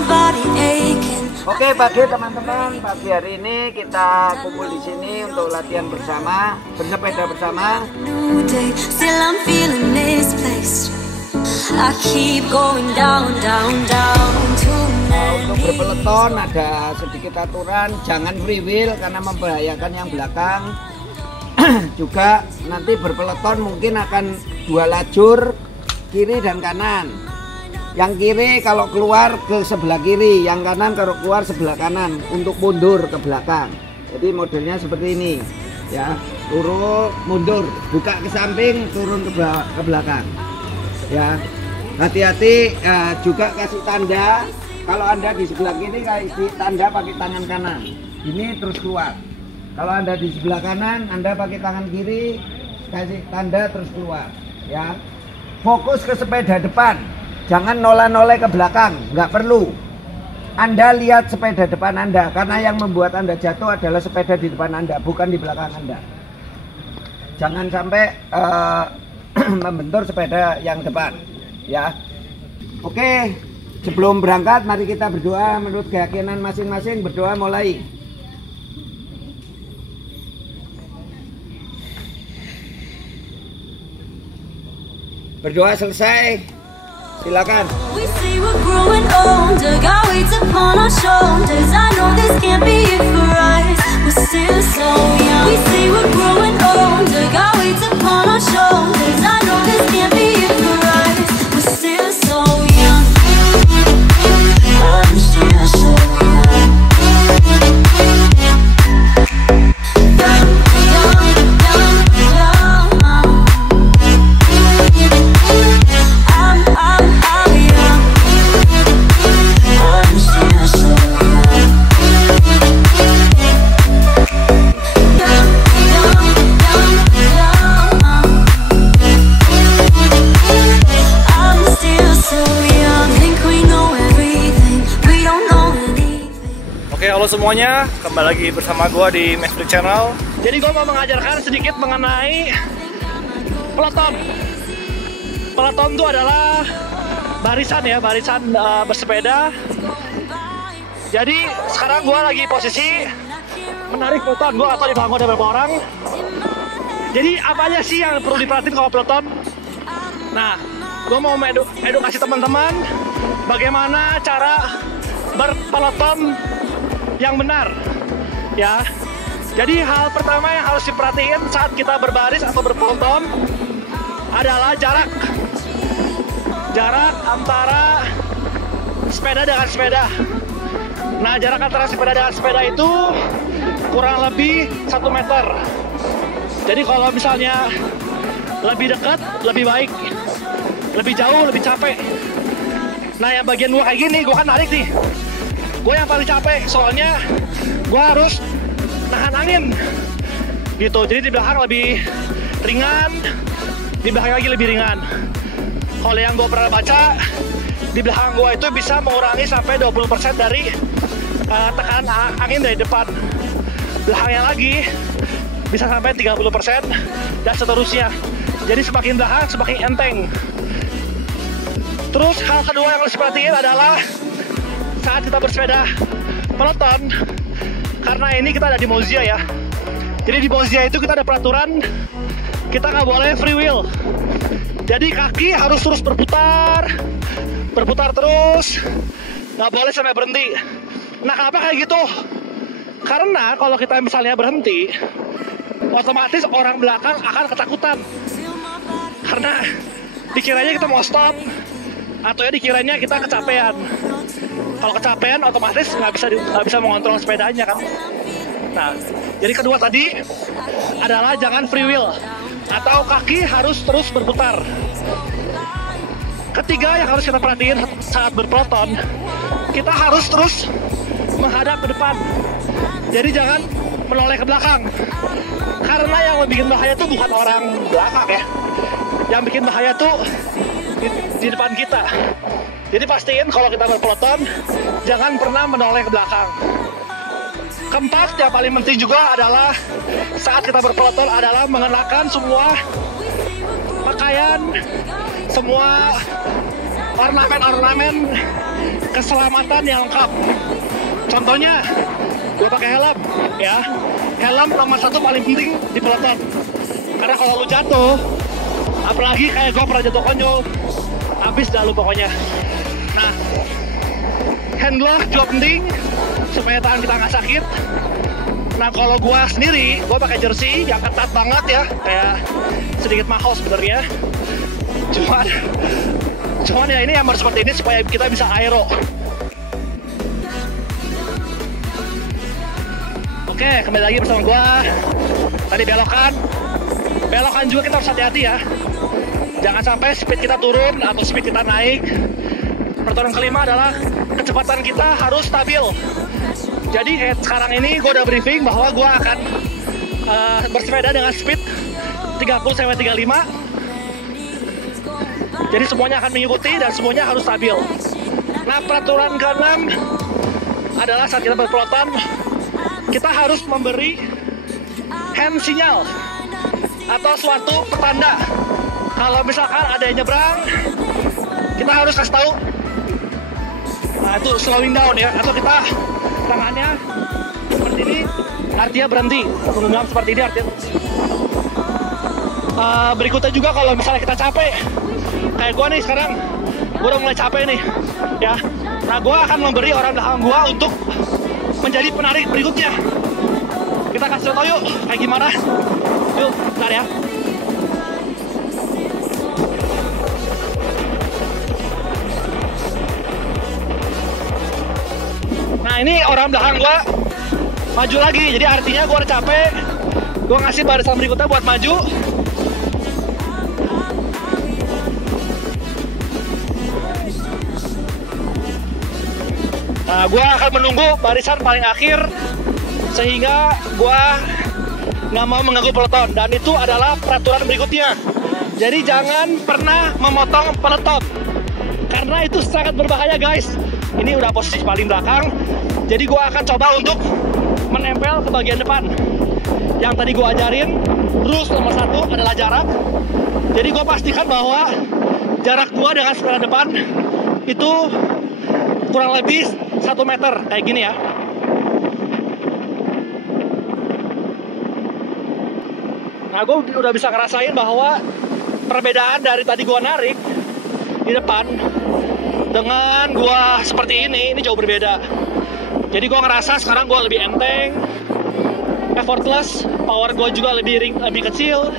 Oke, pagi teman-teman, pagi hari ini kita kumpul di sini untuk latihan bersama, bersepeda bersama. Untuk berpeloton ada sedikit aturan, jangan free wheel karena membahayakan yang belakang. Juga nanti berpeloton mungkin akan 2 lajur, kiri dan kanan. Yang kiri kalau keluar ke sebelah kiri, yang kanan kalau keluar sebelah kanan untuk mundur ke belakang. Jadi modelnya seperti ini ya, turun mundur, buka ke samping, turun ke belakang ya. Hati-hati, juga kasih tanda. Kalau Anda di sebelah kiri kasih tanda pakai tangan kanan, ini terus keluar. Kalau Anda di sebelah kanan, Anda pakai tangan kiri, kasih tanda terus keluar ya. Fokus ke sepeda depan, jangan noleh-noleh ke belakang, nggak perlu. Anda lihat sepeda depan Anda, karena yang membuat Anda jatuh adalah sepeda di depan Anda, bukan di belakang Anda. Jangan sampai membentur sepeda yang depan ya. Oke, sebelum berangkat mari kita berdoa menurut keyakinan masing-masing. Berdoa mulai. Berdoa selesai, silakan. Halo semuanya, kembali lagi bersama gue di Mesflix Channel. Jadi gue mau mengajarkan sedikit mengenai peloton. Peloton itu adalah barisan ya, barisan bersepeda. Jadi sekarang gue lagi posisi menarik peloton. Gue atau di belakang ada beberapa orang. Jadi apa aja sih yang perlu diperhatiin kalau peloton? Nah, gue mau edukasi teman-teman bagaimana cara berpeloton yang benar ya. Jadi hal pertama yang harus diperhatiin saat kita berbaris atau berpeloton adalah jarak antara sepeda dengan sepeda. Nah, jarak antara sepeda dengan sepeda itu kurang lebih 1 meter. Jadi kalau misalnya lebih dekat lebih baik, lebih jauh lebih capek. Nah, yang bagian gua kayak gini, gua kan narik nih. Gue yang paling capek, soalnya gue harus nahan angin gitu. Jadi di belakang lebih ringan, di belakang lagi lebih ringan. Kalau yang gue pernah baca, di belakang gue itu bisa mengurangi sampai 20% dari tekanan angin dari depan. Belakangnya lagi bisa sampai 30% dan seterusnya. Jadi semakin belakang semakin enteng. Terus hal kedua yang harus diperhatiin adalah saat kita bersepeda peloton, karena ini kita ada di Mozia ya. Jadi di Mozia itu kita ada peraturan, kita nggak boleh free wheel. Jadi kaki harus terus berputar terus, nggak boleh sampai berhenti. Nah, kenapa kayak gitu? Karena kalau kita misalnya berhenti, otomatis orang belakang akan ketakutan. Karena dikiranya kita mau stop, atau ya dikiranya kita kecapean. Kalau kecapean otomatis nggak bisa mengontrol sepedanya kan. Nah, jadi kedua tadi adalah jangan free wheel atau kaki harus terus berputar. Ketiga yang harus kita perhatiin saat berpeloton, kita harus terus menghadap ke depan. Jadi jangan menoleh ke belakang. Karena yang bikin bahaya tuh bukan orang belakang ya. Yang bikin bahaya tuh di depan kita. Jadi pastiin kalau kita berpeloton jangan pernah menoleh ke belakang. Keempat yang paling penting juga adalah saat kita berpeloton adalah mengenakan semua pakaian, semua ornamen keselamatan yang lengkap. Contohnya, gue pakai helm, ya. Helm nomor 1 paling penting di peloton. Karena kalau lu jatuh, apalagi kayak gue pernah jatuh konyol, habis dah lu pokoknya. Nah, hand glove juga penting supaya tangan kita nggak sakit. Nah, kalau gue sendiri, gue pakai jersey yang ketat banget ya, kayak sedikit mahal sebenarnya. Cuman ya ini yang harus seperti ini supaya kita bisa aero. Oke, kembali lagi bersama gua. Tadi belokan juga kita harus hati-hati ya. Jangan sampai speed kita turun atau speed kita naik. Peraturan kelima adalah kecepatan kita harus stabil. Jadi sekarang ini gua udah briefing bahwa gua akan bersepeda dengan speed 30-35. Jadi semuanya akan mengikuti dan semuanya harus stabil. Nah, peraturan ke-6 adalah saat kita berpeloton, kita harus memberi hand sinyal atau suatu pertanda. Kalau misalkan ada yang nyebrang, kita harus kasih tahu. Nah, itu slowing down ya, atau kita tangannya seperti ini, artinya berhenti. Menggenggam seperti ini artinya berikutnya juga kalau misalnya kita capek, kayak gue nih sekarang, gue udah mulai capek nih, ya. Nah, gue akan memberi orang belakang gue untuk menjadi penarik berikutnya. Kita kasih tau yuk, kayak gimana. Yuk, bentar ya. Nah, ini orang belakang gue maju lagi, jadi artinya gue udah capek. Gue ngasih barisan berikutnya buat maju. Nah, gue akan menunggu barisan paling akhir sehingga gue nggak mau mengganggu peloton, dan itu adalah peraturan berikutnya. Jadi jangan pernah memotong peloton karena itu sangat berbahaya guys. Ini udah posisi paling belakang, jadi gue akan coba untuk menempel ke bagian depan. Yang tadi gue ajarin, rules nomor 1 adalah jarak. Jadi gue pastikan bahwa jarak gue dengan sepeda depan itu kurang lebih 1 meter, kayak gini ya. Nah, gue udah bisa ngerasain bahwa perbedaan dari tadi gue narik di depan dengan gue seperti ini jauh berbeda. Jadi gue ngerasa sekarang gue lebih enteng, effortless, power gue juga lebih kecil.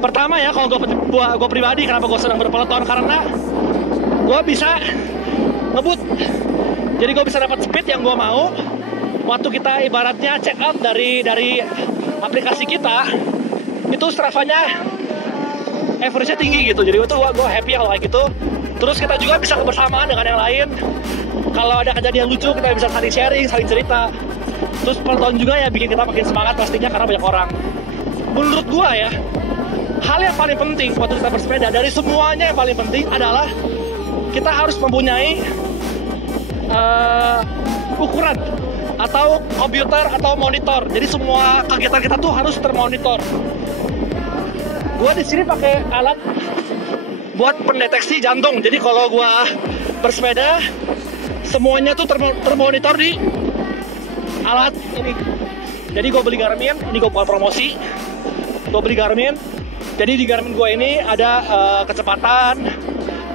Pertama ya, kalau gue pribadi, kenapa gue sedang berpeloton, karena gue bisa ngebut. Jadi gue bisa dapat speed yang gue mau. Waktu kita ibaratnya check out dari aplikasi kita, itu Strava-nya average-nya tinggi gitu. Jadi itu gue happy kalau kayak gitu. Terus kita juga bisa kebersamaan dengan yang lain. Kalau ada kejadian lucu, kita bisa saling sharing, saling cerita. Terus peloton juga ya bikin kita makin semangat pastinya karena banyak orang. Menurut gue ya, hal yang paling penting waktu kita bersepeda, dari semuanya yang paling penting adalah kita harus mempunyai ukuran atau komputer atau monitor. Jadi semua kegiatan kita tuh harus termonitor. Gua di sini pakai alat buat pendeteksi jantung. Jadi kalau gua bersepeda, semuanya tuh termonitor di alat ini. Jadi gua beli Garmin, ini gua bukan promosi. Gua beli Garmin. Jadi di Garmin gua ini ada kecepatan,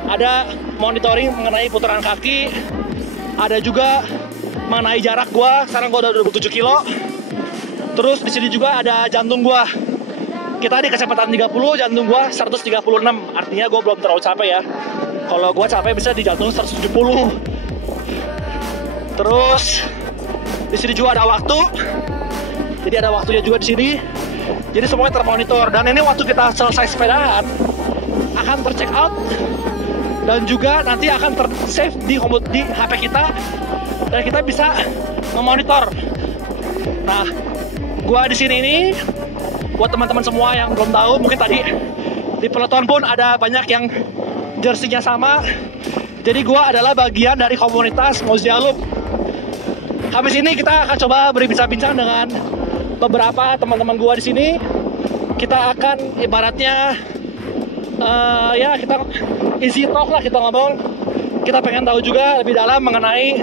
ada monitoring mengenai putaran kaki, ada juga mengenai jarak gua. Sekarang gua udah 27 kilo. Terus di sini juga ada jantung gua. Kita di kecepatan 30, jantung gua 136. Artinya gua belum terlalu capek ya. Kalau gua capek bisa di jantung 170. Terus di sini juga ada waktu. Jadi ada waktunya juga di sini. Jadi semuanya termonitor, dan ini waktu kita selesai sepedaan akan tercheck out dan juga nanti akan tersave di HP kita dan kita bisa memonitor. Nah, gua di sini ini buat teman-teman semua yang belum tahu, mungkin tadi di peloton pun ada banyak yang jersinya sama. Jadi gua adalah bagian dari komunitas Mozia Loop. Habis ini kita akan coba berbincang-bincang dengan beberapa teman-teman gua di sini. Kita akan ibaratnya Ya kita easy talk lah, kita ngomong. Kita pengen tahu juga lebih dalam mengenai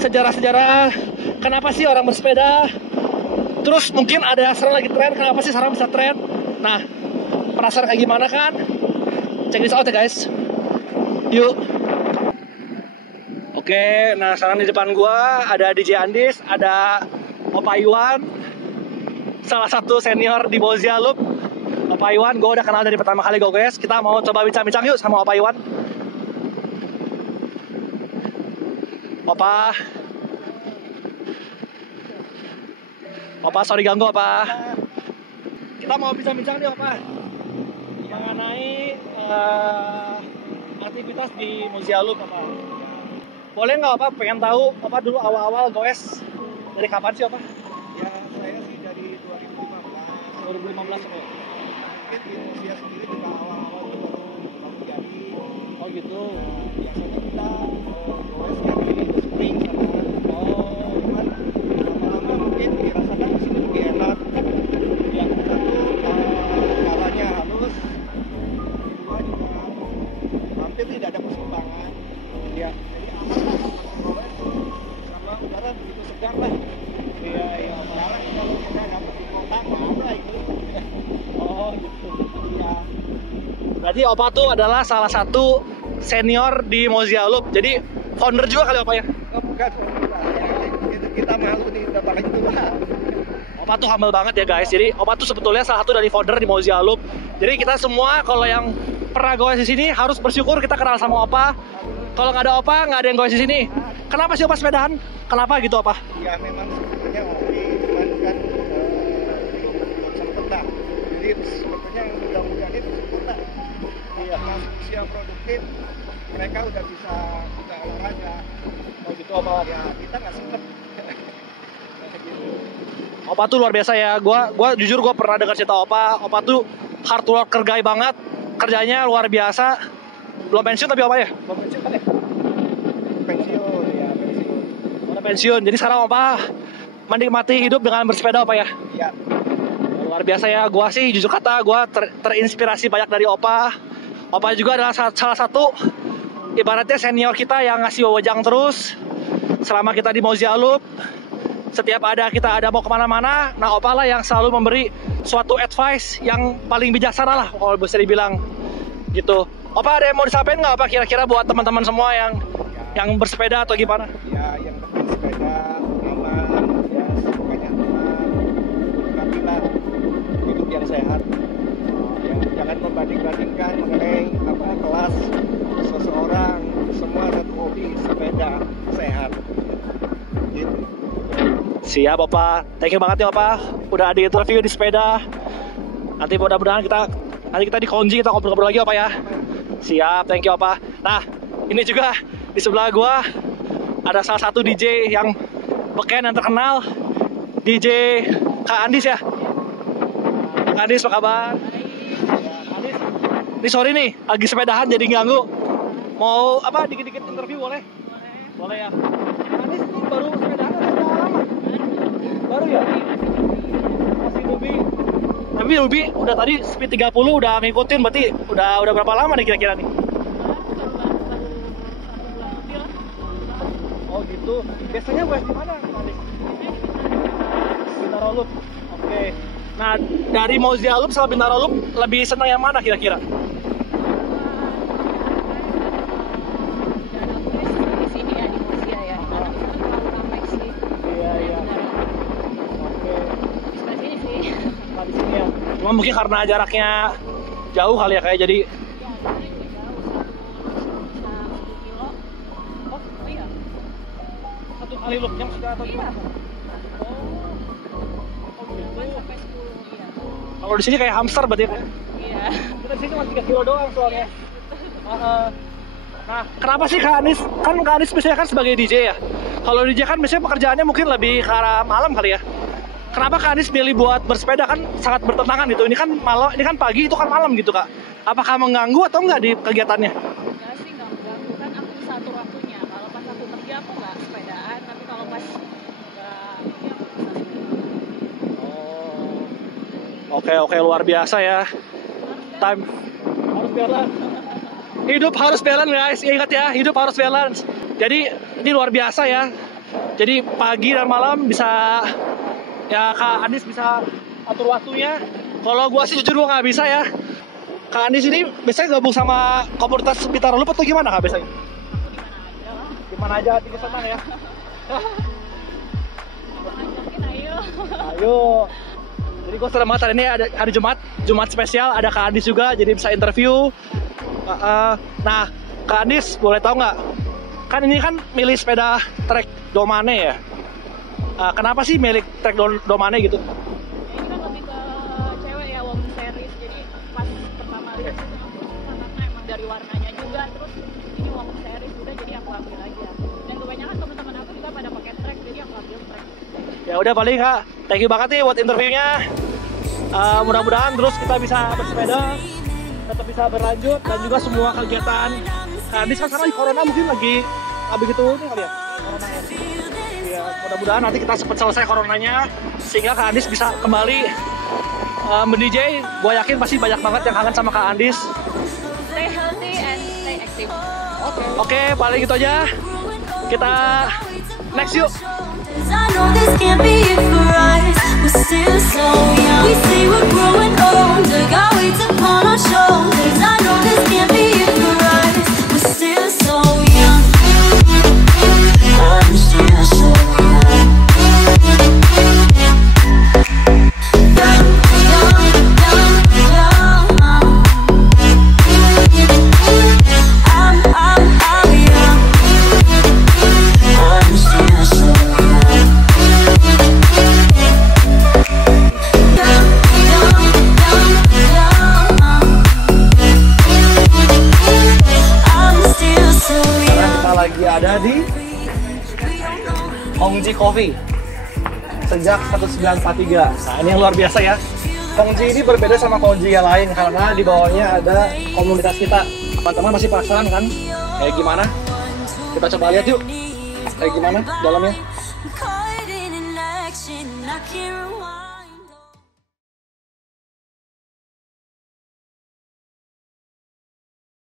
sejarah-sejarah kenapa sih orang bersepeda. Terus mungkin ada sekarang lagi tren, kenapa sih sekarang bisa tren. Nah, penasaran kayak gimana kan? Check this out ya guys. Yuk. Oke, nah sekarang di depan gua ada DJ Andis, ada Opa Iwan, salah satu senior di Mozia Loop. Opa Iwan, gue udah kenal dari pertama kali gue guys. Kita mau coba bincang-bincang yuk sama Opa Iwan. Opa, sorry ganggu Opa. Kita mau bincang-bincang nih Opa mengenai aktivitas di Mozia Loop Opa. Boleh nggak Opa, pengen tahu Opa dulu awal-awal goes dari kapan sih Opa? Ya, saya sih dari 2015. 2015 Opa. Mungkin di Mozia sendiri juga awal-awal itu baru jadi. Oh gitu. Biasanya kita goesnya di spring sama cuman lama-lama mungkin dirasakan di sini lebih enak. Yang satu jalannya halus, kedua juga hampir tidak ada persimpangan. Ya, jadi aman lah goes sama udara begitu segar lah. Iya. Sekarang kalau kita dapat di kota mana itu? Oh gitu. Ya. Berarti Opa tuh adalah salah satu senior di Mozia Loop. Jadi founder juga kali Opa ya? Oh, bukan. Kita malu nih dapat itu lah. Opa tuh humble banget ya guys. Jadi Opa tuh sebetulnya salah satu dari founder di Mozia Loop. Jadi kita semua kalau yang pernah goes di sini harus bersyukur kita kenal sama Opa. Kalau nggak ada Opa, nggak ada yang goes di sini. Kenapa sih Opa sepedahan? Kenapa gitu Opa? Ya memang sebetulnya hobi, cuman kan belum sempet lah. Jadi sebetulnya yang mudah-mudahan itu sempurna. Iya, masuk usia produktif, mereka udah bisa olahraga. Oh gitu Opa. Ya kita nggak sempet. Gitu. Opa tuh luar biasa ya. Gua jujur gue pernah dengar cerita Opa. Opa tuh hard worker guy banget. Kerjanya luar biasa. Belum pensiun tapi Opa ya? Belum pensiun kan ya? Pensiun, ya pensiun. Udah pensiun. Jadi sekarang Opa menikmati hidup dengan bersepeda Opa ya? Iya. Luar biasa ya. Gua sih jujur kata gua terinspirasi banyak dari Opa. Opa juga adalah salah satu ibaratnya senior kita yang ngasih wajang terus selama kita di Mozia Loop. Setiap kita ada mau kemana-mana, nah Opa lah yang selalu memberi suatu advice yang paling bijaksana lah kalau bisa dibilang gitu. Opa ada yang mau disampaikan nggak Opa kira-kira buat teman-teman semua yang bersepeda atau gimana? Ya yang penting sepeda aman, ya sepeda aman, tapi hidup yang sehat. Yang jangan membanding-bandingkan mengenai kelas seseorang, semua satu hobi sepeda sehat. Gitu. Siap Opa, thank you banget ya Opa udah ada interview di sepeda. Nanti mudah-mudahan kita di Konji kita ngobrol-ngobrol lagi Opa ya. Siap, thank you Opa. Nah, ini juga di sebelah gua ada salah satu DJ yang beken yang terkenal, DJ Kak Andis ya. Kak Andis apa kabar? Kak Andis, ini sorry nih, lagi sepedahan jadi ganggu. Mau apa dikit-dikit interview boleh? Boleh ya. Kak Andis ini baru sepedahan atau udah lama? Baru ya? Masih newbie. Tapi Ruby udah tadi speed 30 udah ngikutin, berarti udah berapa lama nih kira-kira nih? Oh gitu. Biasanya gue di mana? Bintaro Loop. Oke. Nah, dari Mozia Loop sama Bintaro Loop lebih senang yang mana kira-kira? Cuma mungkin karena jaraknya jauh kali ya kayak jadi. Oh iya. Satu kali loop yang sudah atau gimana? Oh gitu. Sampai 10 iya. Kalau di sini kayak hamster berarti ya? Iya. Kita di sini cuma 3 kilo doang soalnya. Nah, kenapa sih Kak Andis? Kan Kak Andis biasanya kan sebagai DJ ya. Kalau DJ kan biasanya pekerjaannya mungkin lebih ke arah malam kali ya. Kenapa Kak Andis pilih buat bersepeda, kan sangat bertentangan gitu. Ini kan malam, ini kan pagi, itu kan malam gitu Kak. Apakah mengganggu atau enggak di kegiatannya? Enggak sih, enggak mengganggu, kan aku bisa atur waktunya. Kalau pas aku kerja aku enggak sepedaan, tapi kalau pas enggak kerja aku bisa sepedaan. Oke, luar biasa ya. Time harus balance. Hidup harus balance guys, ingat ya, hidup harus balance. Jadi ini luar biasa ya. Jadi pagi dan malam bisa, ya Kak Andis bisa atur waktunya. Kalau gua sih jujur gua nggak bisa ya. Kak Andis ini biasanya gabung sama komunitas Bintaro Loop atau gimana Kak biasanya? Gimana aja, tinggal senang ya. Ayo. Jadi gue senang banget hari ini ada hari Jumat spesial, ada Kak Andis juga, jadi bisa interview. Nah, Kak Andis boleh tahu nggak? Kan ini kan milih sepeda trek Domane ya. Kenapa sih milih trek Domane gitu? Ini kan lebih ke cewek ya, woman series. Jadi pas pertama lihat itu karena emang dari warnanya juga, terus ini woman series juga, jadi aku ambil aja. Dan kebanyakan teman-teman aku juga pada pakai trek, jadi aku ambil trek. Ya udah paling Kak, thank you banget nih buat interviewnya. Mudah-mudahan terus kita bisa bersepeda, tetap bisa berlanjut, dan juga semua kegiatan. Kak Andis kan sekarang corona mungkin lagi begitu nih kali ya. Ya, mudah-mudahan nanti kita cepat selesai coronanya sehingga Kak Andis bisa kembali men-DJ. Gue yakin pasti banyak banget yang kangen sama Kak Andis. Stay healthy and stay active. Oke, paling gitu aja. Kita next yuk. I know this can't be it for us. We're still so young. We say we're growing older. Got weights upon our shoulders. I know this can't be it for us. We're still so young. I'm still so young. Young, young, young, young. I'm young. I'm still so young. Sekarang kita lagi ada di Hongji Coffee sejak 1943. Nah ini yang luar biasa ya. Hongji ini berbeda sama Hongji yang lain karena di bawahnya ada komunitas kita. Teman-teman masih penasaran kan? Kayak gimana? Kita coba lihat yuk. Kayak gimana dalamnya? Caught in an action, I can't rewind.